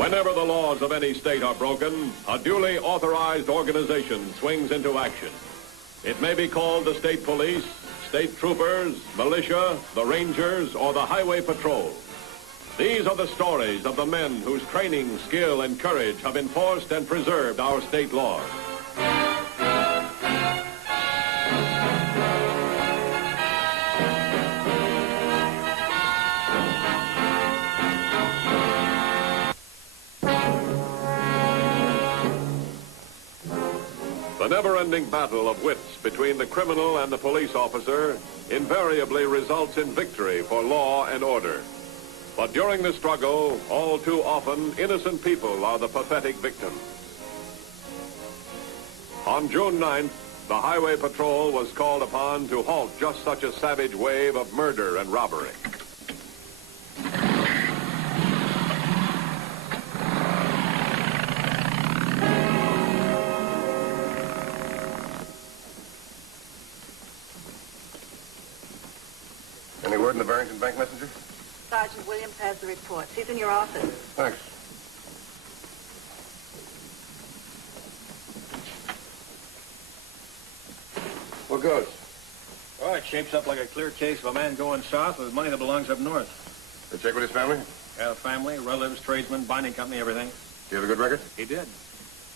Whenever the laws of any state are broken, a duly authorized organization swings into action. It may be called the state police, state troopers, militia, the rangers, or the highway patrol. These are the stories of the men whose training, skill, and courage have enforced and preserved our state laws. The never-ending battle of wits between the criminal and the police officer invariably results in victory for law and order. But during the struggle, all too often, innocent people are the pathetic victims. On June 9th, the Highway Patrol was called upon to halt just such a savage wave of murder and robbery. Any word in the Barrington Bank messenger? Sergeant Williams has the reports. He's in your office. Thanks. What goes? Well, it shapes up like a clear case of a man going south with money that belongs up north. They check with his family? Yeah, family, relatives, tradesmen, binding company, everything. Do you have a good record? He did.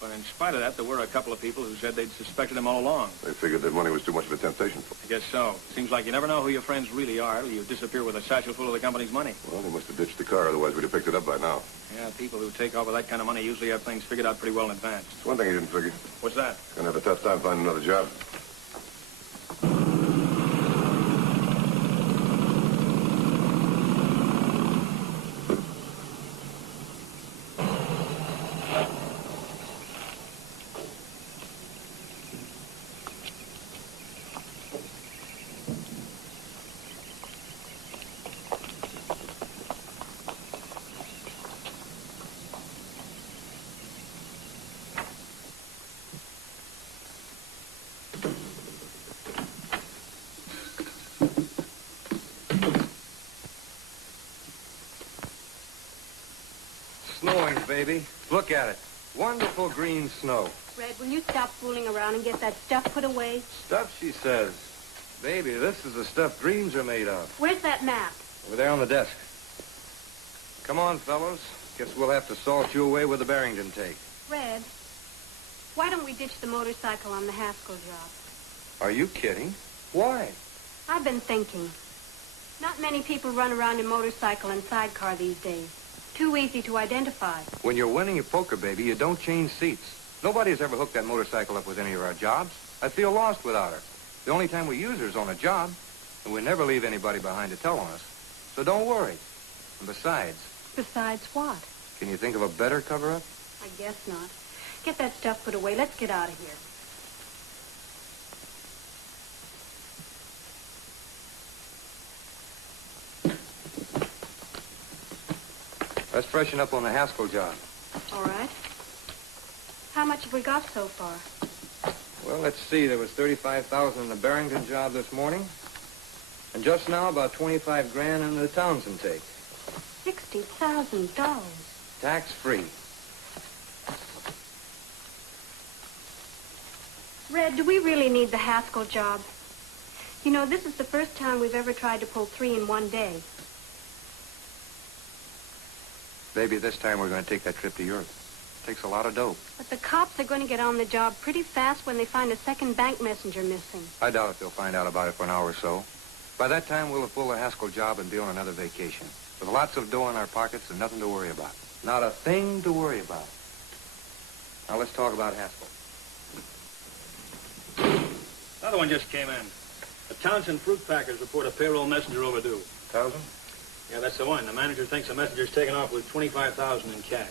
But in spite of that, there were a couple of people who said they'd suspected him all along. They figured that money was too much of a temptation for I guess so. Seems like you never know who your friends really are till you disappear with a satchel full of the company's money. Well, they must have ditched the car, otherwise we'd have picked it up by now. Yeah, people who take off with that kind of money usually have things figured out pretty well in advance. It's one thing he didn't figure. What's that? Gonna have a tough time finding another job. Snowing, baby. Look at it. Wonderful green snow. Red, will you stop fooling around and get that stuff put away? Stuff, she says. Baby, this is the stuff dreams are made of. Where's that map? Over there on the desk. Come on, fellows. Guess we'll have to salt you away with the Barrington take. Red, why don't we ditch the motorcycle on the Haskell job? Are you kidding? Why? I've been thinking. Not many people run around in motorcycle and sidecar these days. Too easy to identify. When you're winning at poker, baby, you don't change seats. Nobody's ever hooked that motorcycle up with any of our jobs. I feel lost without her. The only time we use her is on a job, and we never leave anybody behind to tell on us. So don't worry. And besides... Besides what? Can you think of a better cover-up? I guess not. Get that stuff put away. Let's get out of here. Let's freshen up on the Haskell job. All right. How much have we got so far? Well, let's see. There was $35,000 in the Barrington job this morning. And just now, about 25 grand in the Townsend take. $60,000. Tax-free. Red, do we really need the Haskell job? You know, this is the first time we've ever tried to pull 3 in one day. Baby, this time we're going to take that trip to Europe. Takes a lot of dope. But the cops are going to get on the job pretty fast when they find a second bank messenger missing. I doubt if they'll find out about it for an hour or so. By that time, we'll have pulled the Haskell job and be on another vacation. With lots of dough in our pockets and nothing to worry about. Not a thing to worry about. Now, let's talk about Haskell. Another one just came in. The Townsend fruit packers report a payroll messenger overdue. Thousand? Yeah, that's the one. The manager thinks the messenger's taken off with $25,000 in cash.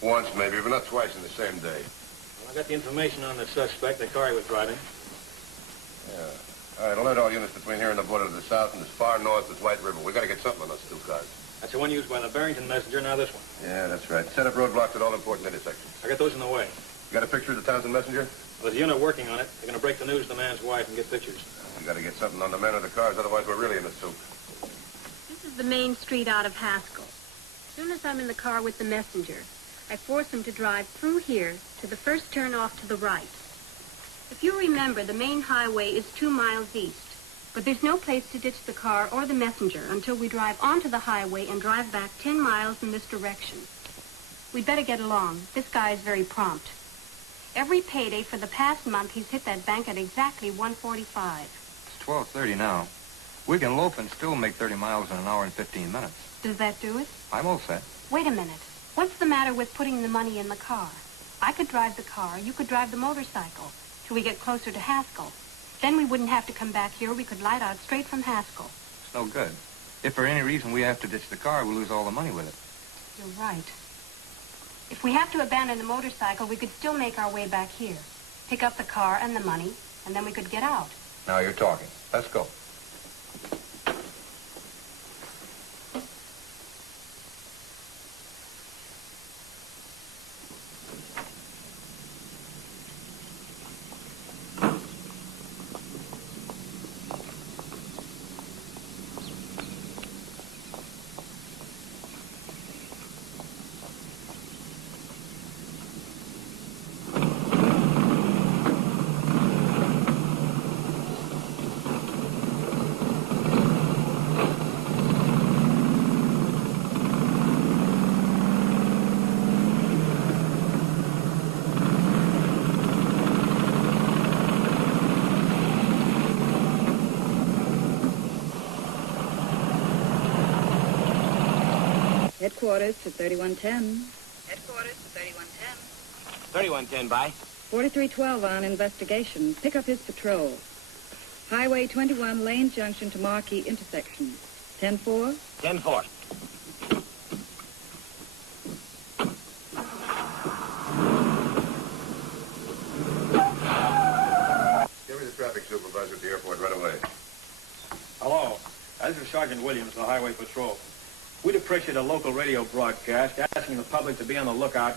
Once, maybe, but not twice in the same day. Well, I got the information on the suspect, the car he was driving. Yeah. All right, alert all units between here and the border to the south and as far north as White River. We got to get something on those 2 cars. That's the one used by the Barrington messenger, now this one. Yeah, that's right. Set up roadblocks at all important intersections. I got those in the way. You got a picture of the Townsend messenger? Well, there's a unit working on it. They're going to break the news to the man's wife and get pictures. We got to get something on the men of the cars, otherwise we're really in the soup. This is the main street out of Haskell. As soon as I'm in the car with the messenger, I force him to drive through here to the first turn off to the right. If you remember, the main highway is 2 miles east, but there's no place to ditch the car or the messenger until we drive onto the highway and drive back 10 miles in this direction. We'd better get along. This guy is very prompt. Every payday for the past month, he's hit that bank at exactly 1:45. It's 12:30 now. We can loaf and still make 30 miles in an hour and 15 minutes. Does that do it? I'm all set. Wait a minute. What's the matter with putting the money in the car? I could drive the car, you could drive the motorcycle, till we get closer to Haskell. Then we wouldn't have to come back here. We could light out straight from Haskell. It's no good. If for any reason we have to ditch the car, we'll lose all the money with it. You're right. If we have to abandon the motorcycle, we could still make our way back here. Pick up the car and the money, and then we could get out. Now you're talking. Let's go. Headquarters to 3110. Headquarters to 3110. 3110 by. 4312 on investigation. Pick up his patrol. Highway 21, Lane Junction to Marquee intersection. 10-4? 10-4. Give me the traffic supervisor at the airport right away. Hello. This is Sergeant Williams, the Highway Patrol. We'd appreciate a local radio broadcast asking the public to be on the lookout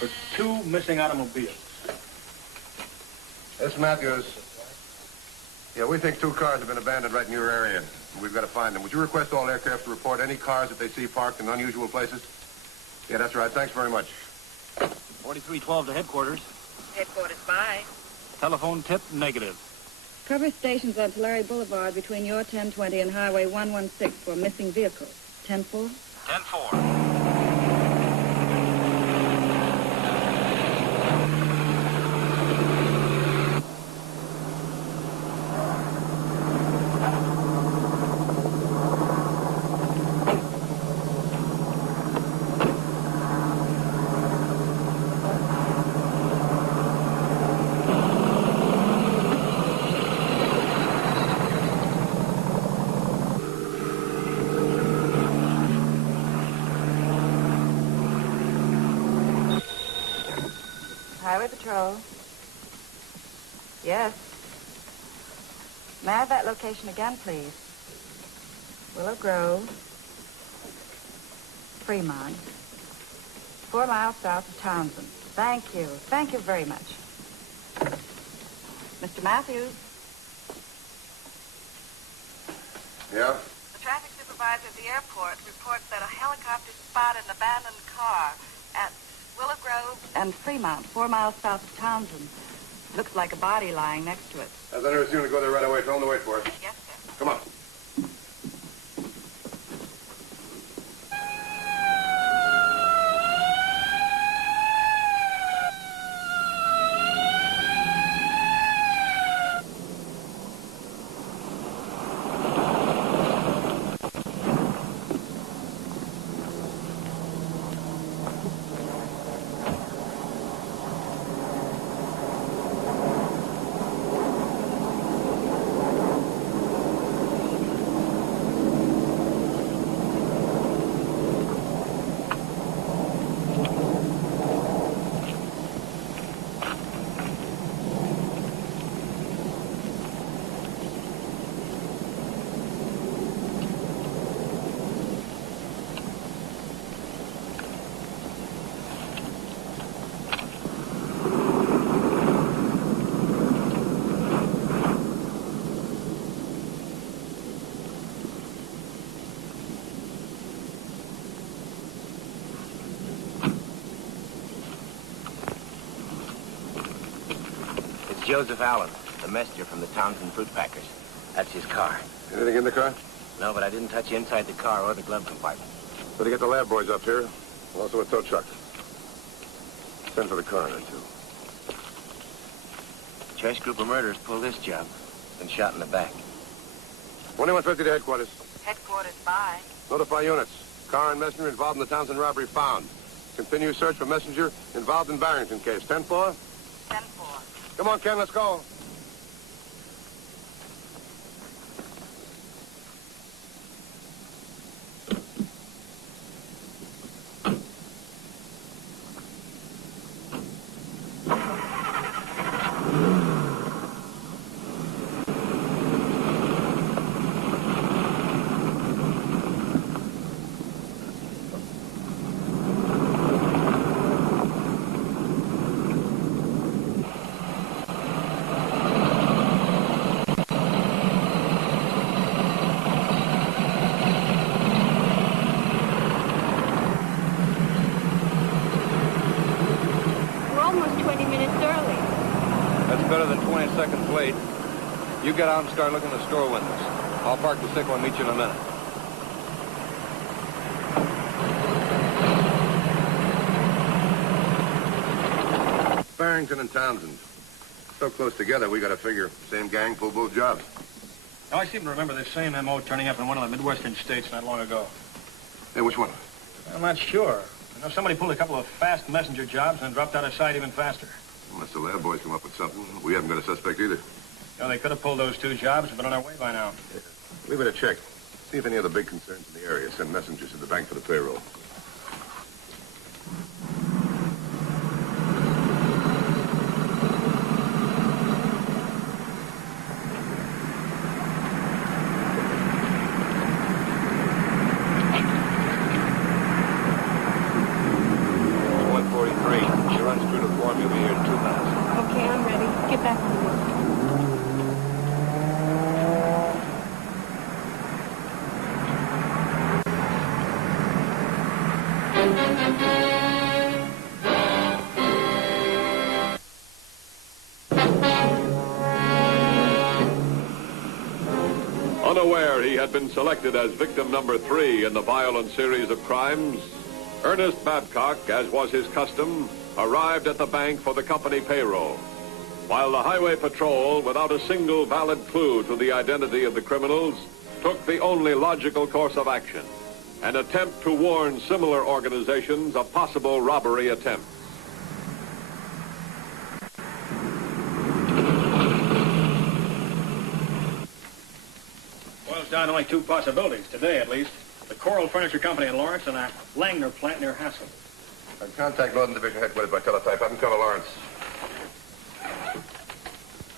for 2 missing automobiles. This Matthews. Yeah, we think 2 cars have been abandoned right in your area. We've got to find them. Would you request all aircraft to report any cars that they see parked in unusual places? Yeah, that's right. Thanks very much. 4312 to headquarters. Headquarters by. Telephone tip negative. Cover stations on Tulare Boulevard between your 1020 and Highway 116 for missing vehicles. 10-4? 10-4. Highway Patrol. Yes. May I have that location again, please? Willow Grove, Fremont, 4 miles south of Townsend. Thank you. Thank you very much. Mr. Matthews. Yeah? The traffic supervisor at the airport reports that a helicopter spotted an abandoned car at Willow Grove And Fremont, 4 miles south of Townsend. Looks like a body lying next to it. As I never assumed to go there right away. Tell them to wait for us. Yes, sir. Come on. Joseph Allen, the messenger from the Townsend Fruit Packers. That's his car. Anything in the car? No, but I didn't touch inside the car or the glove compartment. Better get the lab boys up here. And also a tow truck. Send for the coroner, too. Trash group of murderers pulled this job. Been shot in the back. 2150 to headquarters. Headquarters by. Notify units. Car and messenger involved in the Townsend robbery found. Continue search for messenger involved in Barrington case. 10-4? 10-4. Come on, Ken, let's go. Seconds late. You get out and start looking at the store windows. I'll park the sickle and meet you in a minute. Barrington and Townsend. So close together, we got to figure same gang pulled both jobs. Now, I seem to remember this same M.O. turning up in one of the Midwestern states not long ago. Hey, which one? I'm not sure. I know somebody pulled a couple of fast messenger jobs and dropped out of sight even faster. Unless the lab boys come up with something. We haven't got a suspect either. You know, they could have pulled those two jobs, but on their way by now. Yeah. Leave it a check. See if any other big concerns in the area send messengers to the bank for the payroll. Unaware he had been selected as victim number 3 in the violent series of crimes, Ernest Babcock, as was his custom, arrived at the bank for the company payroll. While the highway patrol, without a single valid clue to the identity of the criminals, took the only logical course of action, an attempt to warn similar organizations of possible robbery attempts. Boils down to only two possibilities, today at least. The Coral Furniture Company in Lawrence and a Langner plant near Hassel. I'd contact Northern Division headquarters by teletype. Have them come to Lawrence.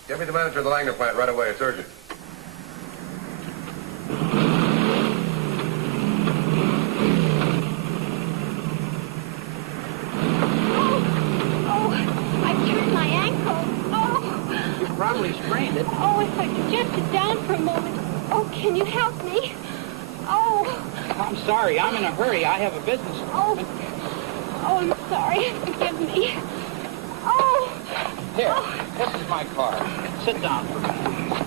Get me the manager of the Langner plant right away. It's urgent. Probably sprained it. Oh, if I could just sit down for a moment. Oh, can you help me? Oh. I'm sorry. I'm in a hurry. I have a business. Oh. Oh, I'm sorry. Forgive me. Oh. Here. This is my car. Sit down for a minute.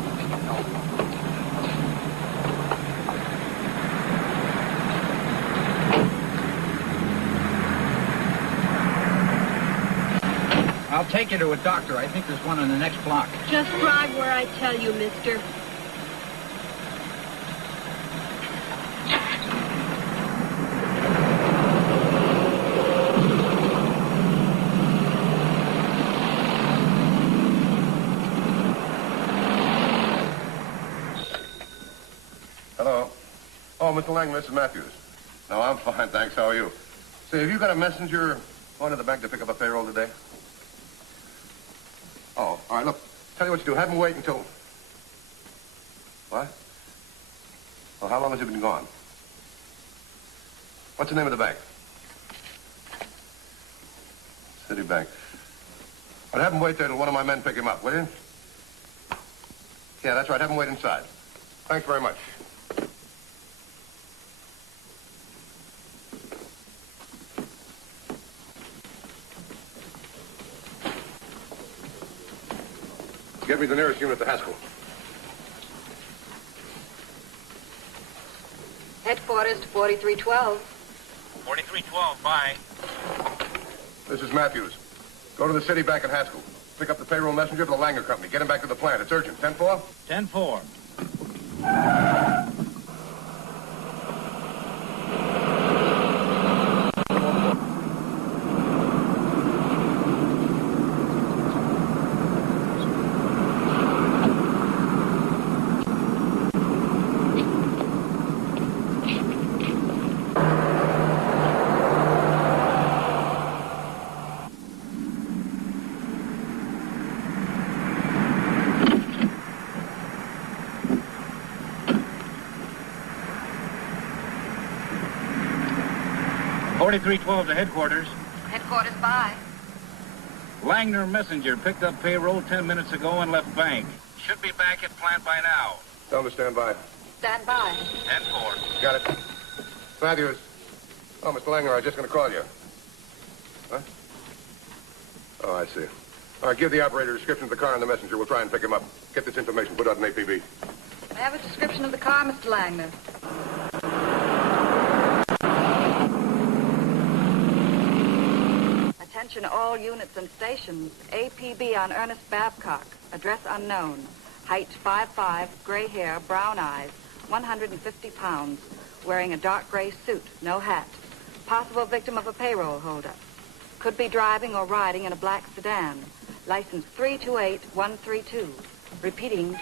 I'll take you to a doctor. I think there's one on the next block. Just drive where I tell you, mister. Hello. Oh, Mr. Lang, this is Matthews. No, I'm fine, thanks. How are you? Say, have you got a messenger going to the bank to pick up a payroll today? Oh, all right, look. Tell you what you do. Have him wait until... What? Well, how long has he been gone? What's the name of the bank? Citibank. Well, have him wait there till one of my men pick him up, will you? Yeah, that's right. Have him wait inside. Thanks very much. Get me the nearest unit to Haskell. Headquarters to 4312. 4312, bye. This is Matthews. Go to the city bank in Haskell. Pick up the payroll messenger for the Langer Company. Get him back to the plant. It's urgent. 10-4? 10-4. .4312 to headquarters. Headquarters by. Langner Messenger picked up payroll 10 minutes ago and left bank. Should be back at plant by now. Tell him to stand by. Stand by. 10-4. Got it. Matthews. Oh, Mr. Langer, I was just going to call you. What? Oh, I see. All right, give the operator a description of the car and the messenger. We'll try and pick him up. Get this information put out in APB. I have a description of the car, Mr. Langner. Attention all units and stations. APB on Ernest Babcock. Address unknown. Height 5'5", gray hair, brown eyes, 150 pounds. Wearing a dark gray suit, no hat. Possible victim of a payroll holdup. Could be driving or riding in a black sedan. License 328132. Repeating.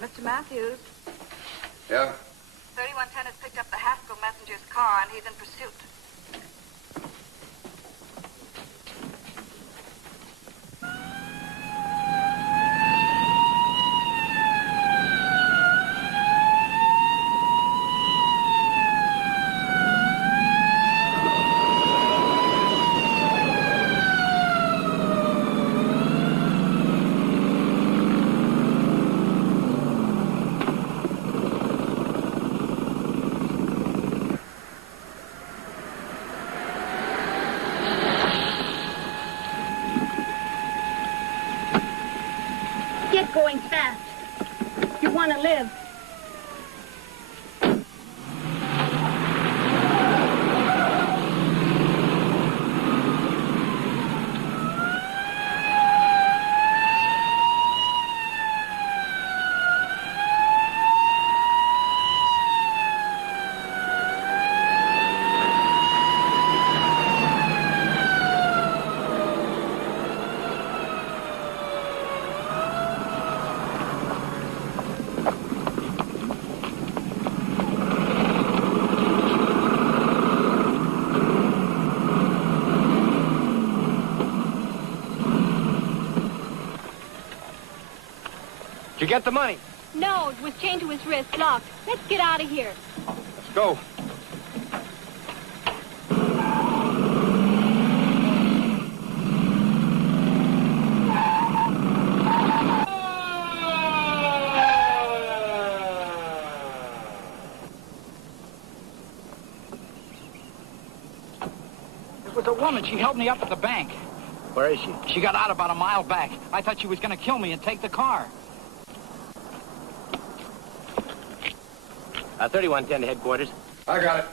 Mr. Matthews. Yeah? 3110 has picked up the Haskell messenger's car, and he's in pursuit. Going fast. You want to live. Did you get the money? No, it was chained to his wrist, locked. Let's get out of here. Let's go. It was a woman. She helped me up at the bank. Where is she? She got out about a mile back. I thought she was going to kill me and take the car. 3110 to headquarters. I got it.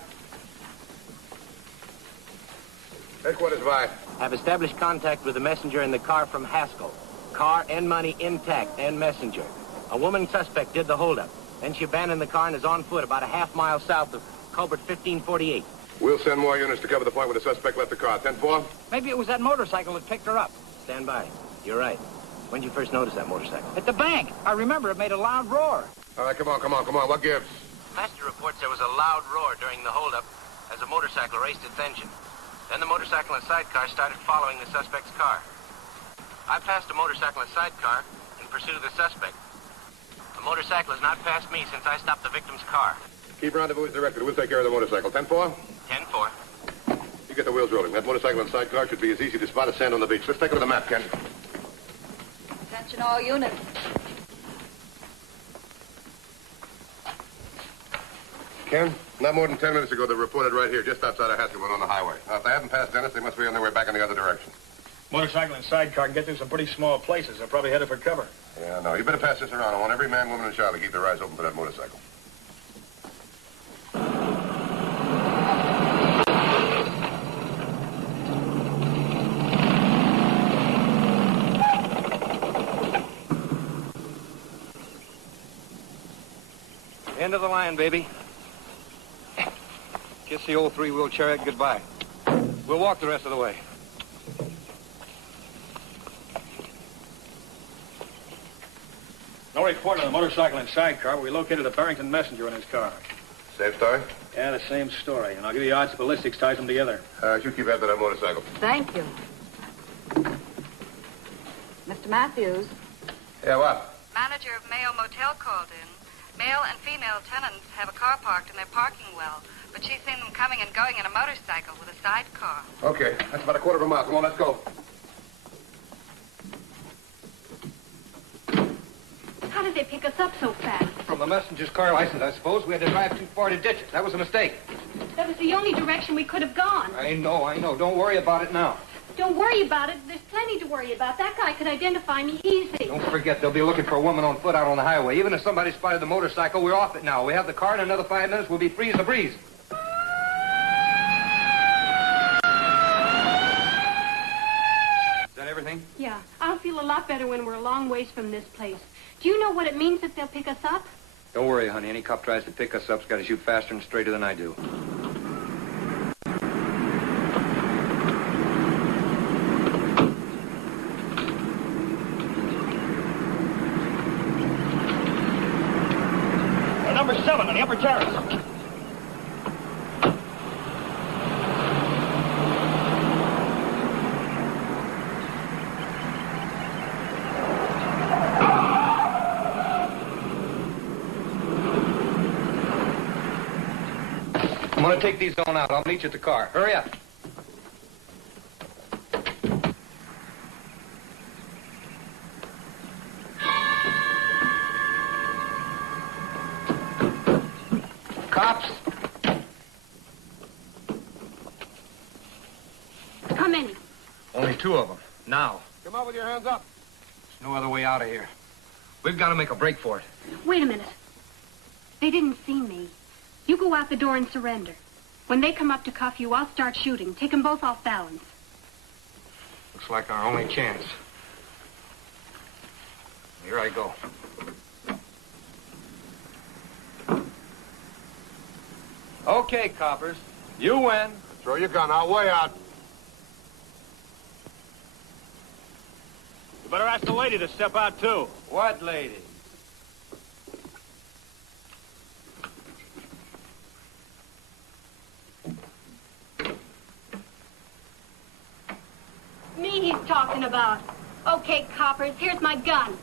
Headquarters by. Have established contact with the messenger in the car from Haskell. Car and money intact and messenger. A woman suspect did the holdup. Then she abandoned the car and is on foot about a half-mile south of Crawford 1548. We'll send more units to cover the point where the suspect left the car. 10-4? Maybe it was that motorcycle that picked her up. Stand by. You're right. When did you first notice that motorcycle? At the bank. I remember it made a loud roar. All right, come on. What gives? Master reports there was a loud roar during the holdup as a motorcycle raced its engine. Then the motorcycle and sidecar started following the suspect's car. I passed a motorcycle and sidecar in pursuit of the suspect. The motorcycle has not passed me since I stopped the victim's car. Keep rendezvous as directed. We'll take care of the motorcycle. 10-4? 10-4. You get the wheels rolling. That motorcycle and sidecar should be as easy to spot as sand on the beach. Let's take a look at the map, Ken. Attention all units. Ken, not more than 10 minutes ago, they reported right here, just outside of Haskell, on the highway. Now, if they haven't passed Dennis, they must be on their way back in the other direction. Motorcycle and sidecar can get through some pretty small places. They're probably headed for cover. Yeah, no, you better pass this around. I want every man, woman, and child to keep their eyes open for that motorcycle. End of the line, baby. Kiss the old three-wheel chariot goodbye. We'll walk the rest of the way. No report on the motorcycle and sidecar, but we located a Barrington messenger in his car. Same story? Yeah, the same story. And I'll give you odds ballistics ties them together. You keep after that motorcycle. Thank you. Mr. Matthews. Yeah, what? Manager of Mayo Motel called in. Male and female tenants have a car parked in their parking well, but she's seen them coming and going in a motorcycle with a sidecar. Okay, that's about a quarter of a mile. Come on, let's go. How did they pick us up so fast? From the messenger's car license, I suppose. We had to drive too far to ditch it. That was a mistake. That was the only direction we could have gone. I know. Don't worry about it now. Don't worry about it. There's plenty to worry about. That guy could identify me easy. Don't forget, they'll be looking for a woman on foot out on the highway. Even if somebody spotted the motorcycle, we're off it now. We have the car in another 5 minutes. We'll be free as a breeze. Is that everything? Yeah. I'll feel a lot better when we're a long ways from this place. Do you know what it means if they'll pick us up? Don't worry, honey. Any cop tries to pick us up's got to shoot faster and straighter than I do. Number 7 on the upper terrace. I'm going to take these on out. I'll meet you at the car. Hurry up. Cops. How many? Only 2 of them. Now. Come on with your hands up. There's no other way out of here. We've got to make a break for it. Wait a minute. They didn't see me. You go out the door and surrender. When they come up to cuff you, I'll start shooting. Take them both off balance. Looks like our only chance. Here I go. Okay, coppers. You win. Throw your gun out, way out. You better ask the lady to step out, too. What lady? Me he's talking about. Okay, coppers, here's my gun.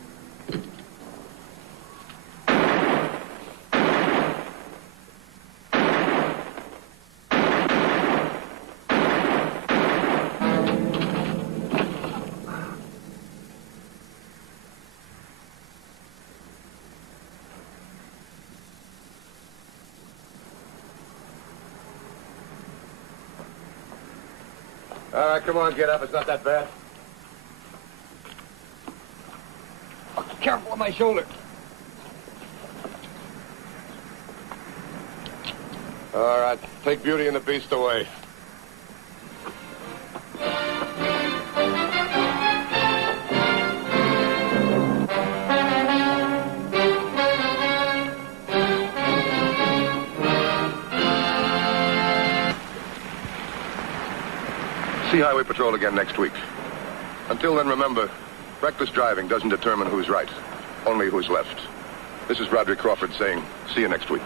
All right, come on, get up. It's not that bad. Careful of my shoulder. All right, take Beauty and the Beast away. See Highway Patrol again next week. Until then, remember, reckless driving doesn't determine who's right, only who's left. This is Roderick Crawford saying, see you next week.